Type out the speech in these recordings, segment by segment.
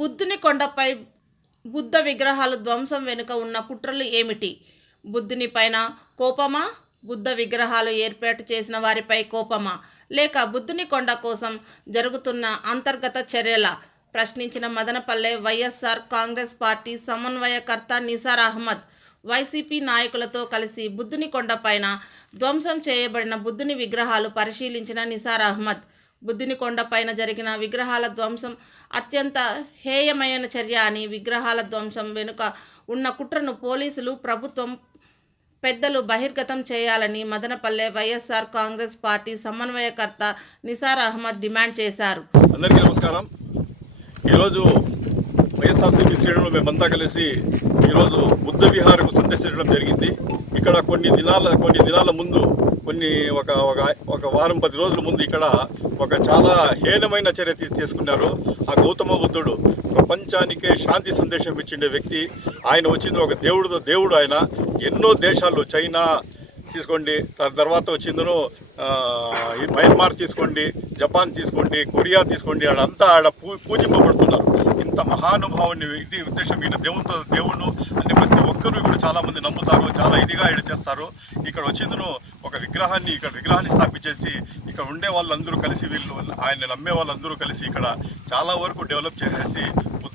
బుద్ధుని కొండపై బుద్ధ విగ్రహాలు ధ్వంసం వెనుక ఉన్న కుట్రలు ఏమిటి? బుద్ధుని పైన కోపమా? బుద్ధ విగ్రహాలు ఏర్పాటు చేసిన వారిపై కోపమా? లేక బుద్ధుని కొండ కోసం జరుగుతున్న అంతర్గత చర్యల? ప్రశ్నించిన మదనపల్లె వైఎస్ఆర్ కాంగ్రెస్ పార్టీ సమన్వయకర్త నిసార్ అహ్మద్ వైసీపీ నాయకులతో కలిసి బుద్ధుని కొండపైన ధ్వంసం చేయబడిన బుద్ధుని విగ్రహాలు పరిశీలించిన నిసార్ అహ్మద్ బుద్ధుని కొండపైన జరిగిన విగ్రహాల ధ్వంసం అత్యంత హేయమైన చర్య అని విగ్రహాల ధ్వంసం వెనుక ఉన్న కుట్రను పోలీసులు ప్రభుత్వం పెద్దలు బహిర్గతం చేయాలని మదనపల్లె వైఎస్ఆర్ కాంగ్రెస్ పార్టీ సమన్వయకర్త నిసార్ అహ్మద్ డిమాండ్ చేశారు. అందరికీ నమస్కారం. ఈరోజు వైఎస్ఆర్సీపీ శ్రేణులు మేమంతా కలిసి ఈరోజు బుద్ధ విహారకు సందర్శించడం జరిగింది. ఇక్కడ కొన్ని దినాల కొన్ని దినాల ముందు కొన్ని ఒక ఒక ఒక వారం పది రోజుల ముందు ఇక్కడ ఒక చాలా హీనమైన చర్య తీసుకున్నారు. ఆ గౌతమ బుద్ధుడు ప్రపంచానికే శాంతి సందేశం ఇచ్చిండే వ్యక్తి. ఆయన వచ్చింది ఒక దేవుడు దేవుడు ఆయన. ఎన్నో దేశాలు చైనా తీసుకోండి. తర్వాత వచ్చిందను ఈ మయన్మార్ తీసుకోండి జపాన్ తీసుకోండి కొరియా తీసుకోండి ఆడంతా ఆడ పూ పూజింపబడుతున్నారు. ఇంత మహానుభావుని ఇది ఉద్దేశం ఈయన దేవునితో దేవుడు అని ప్రతి ఒక్కరు కూడా చాలామంది నమ్ముతారు చాలా ఇదిగా ఈడ చేస్తారు. ఇక్కడ వచ్చిందను ఒక విగ్రహాన్ని ఇక్కడ విగ్రహాన్ని స్థాపించేసి ఇక్కడ ఉండే వాళ్ళందరూ కలిసి వీళ్ళు ఆయన నమ్మే వాళ్ళందరూ కలిసి ఇక్కడ చాలా వరకు డెవలప్ చేసేసి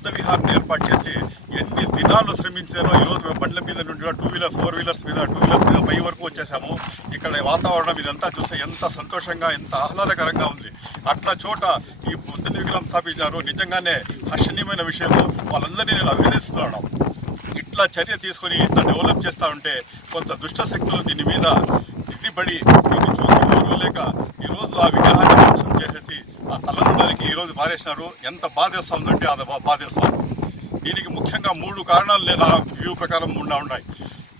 బుద్ధ విహార్ని ఏర్పాటు చేసి ఎన్ని దినాలు శ్రమించారో ఈరోజు మేము బండ్ల మీద నుండి టూ వీలర్ ఫోర్ వీలర్స్ మీద టూ వీలర్స్ మీద పై వరకు వచ్చేసాము. ఇక్కడ వాతావరణం ఇదంతా చూస్తే ఎంత సంతోషంగా ఎంత ఆహ్లాదకరంగా ఉంది. అట్లా చోట ఈ బుద్ధ విగ్రహం స్థాపించారు నిజంగానే హర్షణీయమైన విషయము. వాళ్ళందరినీ నేను అభినందిస్తున్నాను. ఇట్లా చర్య తీసుకొని ఇంత డెవలప్ చేస్తా ఉంటే కొంత దుష్ట శక్తులు దీని మీద దిగిపడి దీన్ని చూసి లేక ఈరోజు ఆ విగ్రహాన్ని ధ్వంసం చేసేసి ఆ తలను ఈరోజు పారేసినారు. ఎంత బాధేస్తా ఉందంటే అది బాధేస్తుంది దీనికి ముఖ్యంగా మూడు కారణాలు నేను ఆ వ్యూ ప్రకారం ఉండా ఉన్నాయి.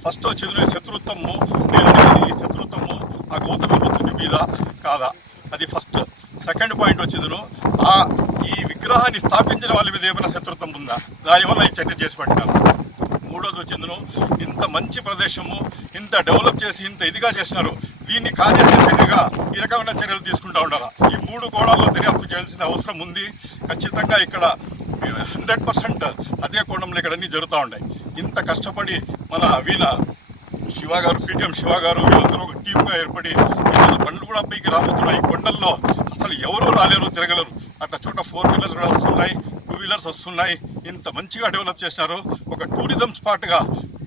ఫస్ట్ వచ్చింది శత్రుత్వము. నేను ఈ శత్రుత్వము ఆ గౌతమ బుద్ధుని మీద కాదా? అది ఫస్ట్. సెకండ్ పాయింట్ వచ్చిందను ఆ ఈ విగ్రహాన్ని స్థాపించిన వాళ్ళ మీద ఏమైనా శత్రుత్వం ఉందా? దానివల్ల ఈ చర్య చేసి పెట్టినాను మూడోది వచ్చిందను ఇంత మంచి ప్రదేశము ఇంత డెవలప్ చేసి ఇంత ఇదిగా చేసినారు. దీన్ని కాజేసే చర్యగా ఈ రకమైన చర్యలు తీసుకుంటా ఉండాలా? ఈ మూడు కోణాల్లో దర్యాప్తు చేయాల్సిన అవసరం ఉంది. ఖచ్చితంగా ఇక్కడ హండ్రెడ్ పర్సెంట్ అదే కోణంలో ఇక్కడ అన్ని జరుగుతూ ఉన్నాయి. ఇంత కష్టపడి మన వీణ శివ గారు పీటీఎం శివ గారు వీళ్ళందరూ ఒక టీమ్గా ఏర్పడి ఈరోజు బండ్లు కూడా పైకి రాబోతున్నాయి. ఈ కొండల్లో అసలు ఎవరు రాలేరు తిరగలరు. అట్లా చోట ఫోర్ వీలర్స్ కూడా వస్తున్నాయి టూ వీలర్స్ వస్తున్నాయి. ఇంత మంచిగా డెవలప్ చేసినారు. ఒక టూరిజం స్పాట్గా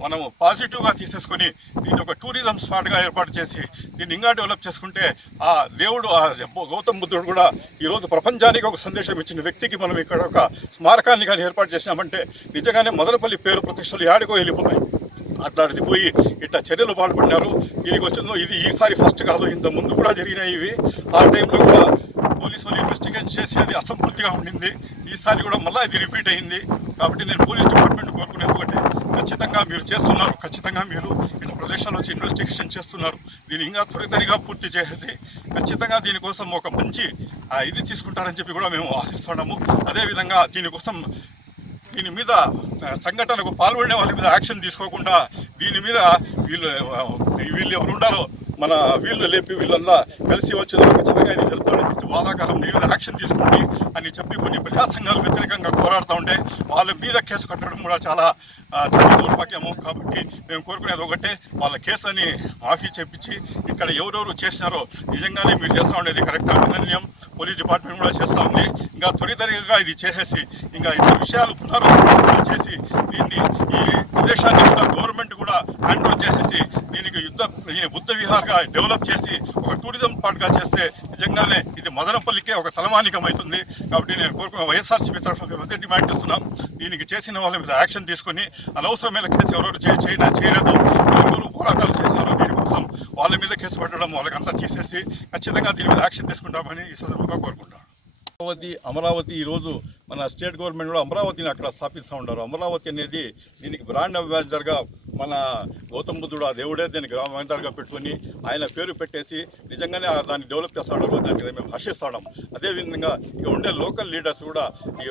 మనము పాజిటివ్గా తీసేసుకొని దీన్ని ఒక టూరిజం స్పాట్గా ఏర్పాటు చేసి దీన్ని ఇంకా డెవలప్ చేసుకుంటే ఆ దేవుడు ఆ గౌతమ్ బుద్ధుడు కూడా ఈరోజు ప్రపంచానికి ఒక సందేశం ఇచ్చిన వ్యక్తికి మనం ఇక్కడ ఒక స్మారకాన్ని కానీ ఏర్పాటు చేసినామంటే నిజంగానే మొదలపల్లి పేరు ప్రతిష్టలు యాడికో వెళ్ళిపోతాయి. అట్లాంటిది పోయి ఇట్లా చర్యలు పాల్పడినారు. దీనికి వచ్చిందో ఇది ఈసారి ఫస్ట్ కాదు ఇంత ముందు కూడా జరిగినాయి ఇవి. ఆ టైంలో కూడా పోలీసు వాళ్ళు ఇన్వెస్టిగేషన్ చేసి అది అసంపూర్తిగా ఉండింది. ఈసారి కూడా మళ్ళీ ఇది రిపీట్ అయింది. కాబట్టి నేను పోలీస్ డిపార్ట్మెంట్ ఖచ్చితంగా మీరు చేస్తున్నారు. ఖచ్చితంగా మీరు ఇట్లా ప్రదేశాల్లో వచ్చి ఇన్వెస్టిగేషన్ చేస్తున్నారు. దీన్ని ఇంకా త్వరితరిగా పూర్తి చేసేసి ఖచ్చితంగా దీనికోసం ఒక మంచి ఇది తీసుకుంటారని చెప్పి కూడా మేము ఆశిస్తున్నాము. అదేవిధంగా దీనికోసం దీని మీద సంఘటనకు పాల్పడిన వాళ్ళ మీద యాక్షన్ తీసుకోకుండా దీని మీద వీళ్ళు వీళ్ళు ఎవరు ఉండాలో మన వీళ్ళు లేపి వీళ్ళంతా కలిసి వచ్చిన ఖచ్చితంగా ఇది జరుగుతుంది బాధాకరం దీని మీద యాక్షన్ తీసుకోండి అని చెప్పి కొన్ని ప్రజా సంఘాలు వ్యతిరేకంగా పోరాడుతూ ఉంటే వాళ్ళ మీద కేసు కట్టడం కూడా చాలా చాలా దౌర్భాగ్యము. కాబట్టి మేము కోరుకునేది ఒకటే వాళ్ళ కేసుని మాఫీ చేపించి ఇక్కడ ఎవరెవరు చేసినారో నిజంగానే మీరు చేస్తా ఉండేది కరెక్ట్ అభినందనీయం. పోలీస్ డిపార్ట్మెంట్ కూడా చేస్తూ ఉంది. ఇంకా త్వరితరిగా ఇది చేసేసి ఇంకా ఇట్లా విషయాలు పునరుద్ధరణ చేసి దీన్ని ఈ ప్రదేశాన్ని కూడా గవర్నమెంట్ కూడా హ్యాండ్ ఓవర్ చేసేసి దీని బుద్ధ విహార్గా డెవలప్ చేసి ఒక టూరిజం పార్ట్గా చేస్తే నిజంగానే ఇది మదనపల్లికే ఒక తలమానికం అవుతుంది కాబట్టి నేను కోరుకున్న వైఎస్ఆర్సీపీ తరఫున మేము అదే డిమాండ్ చేస్తున్నాం. దీనికి చేసిన వాళ్ళ మీద యాక్షన్ తీసుకొని అనవసరమైన కేసు ఎవరెవరు చేయనా చేయలేదు. ఎవరు పోరాటాలు చేశారో దీనికోసం వాళ్ళ మీద కేసు పెట్టడం వాళ్ళకంతా తీసేసి ఖచ్చితంగా దీని మీద యాక్షన్ తీసుకుంటామని ఈ సందర్భంగా కోరుకుంటాం అమరావతి అమరావతి ఈరోజు మన స్టేట్ గవర్నమెంట్ కూడా అమరావతిని అక్కడ స్థాపిస్తూ ఉన్నారు. అమరావతి అనేది దీనికి బ్రాండ్ అంబాసిడర్గా మన గౌతమ్ బుద్ధుడు ఆ దేవుడే దీనికి అంబాసిడర్గా పెట్టుకుని ఆయన పేరు పెట్టేసి నిజంగానే దాన్ని డెవలప్ చేస్తాడు ఉన్నారు దానికి మేము హర్షిస్తున్నాం. అదేవిధంగా ఇక ఉండే లోకల్ లీడర్స్ కూడా ఈ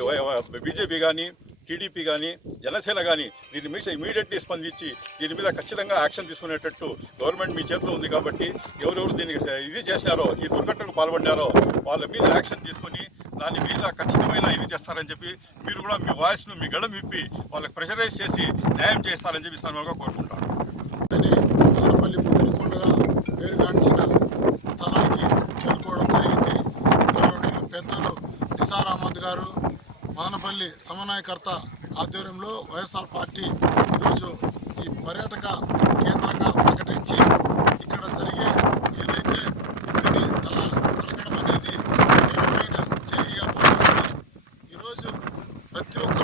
బీజేపీ కానీ టీడీపీ కానీ జనసేన కానీ దీని మీద ఇమీడియట్లీ స్పందించి దీని మీద ఖచ్చితంగా యాక్షన్ తీసుకునేటట్టు గవర్నమెంట్ మీ చేతిలో ఉంది కాబట్టి ఎవరెవరు దీనికి ఇది చేశారో ఈ దుర్ఘటనకు పాల్పడ్డారో వాళ్ళ మీద యాక్షన్ తీసుకొని దాని మీద ఖచ్చితమైన ఇది చేస్తారని చెప్పి మీరు కూడా మీ వాయిస్ను మీ గళం విప్పి వాళ్ళకి ప్రెషరైజ్ చేసి న్యాయం చేస్తారని చెప్పి స్థానంగా కోరుకుంటాను. అని ఆనపల్లి బుద్ధికొండగా పేరుగాంచిన స్థలానికి చేరుకోవడం జరిగింది. గౌరవనీయులు పెద్దలు నిసార్ అహ్మద్ గారు మానపల్లి సమన్వయకర్త ఆధ్వర్యంలో వైఎస్ఆర్ పార్టీ ఈరోజు ఈ పర్యాటక ప్రతి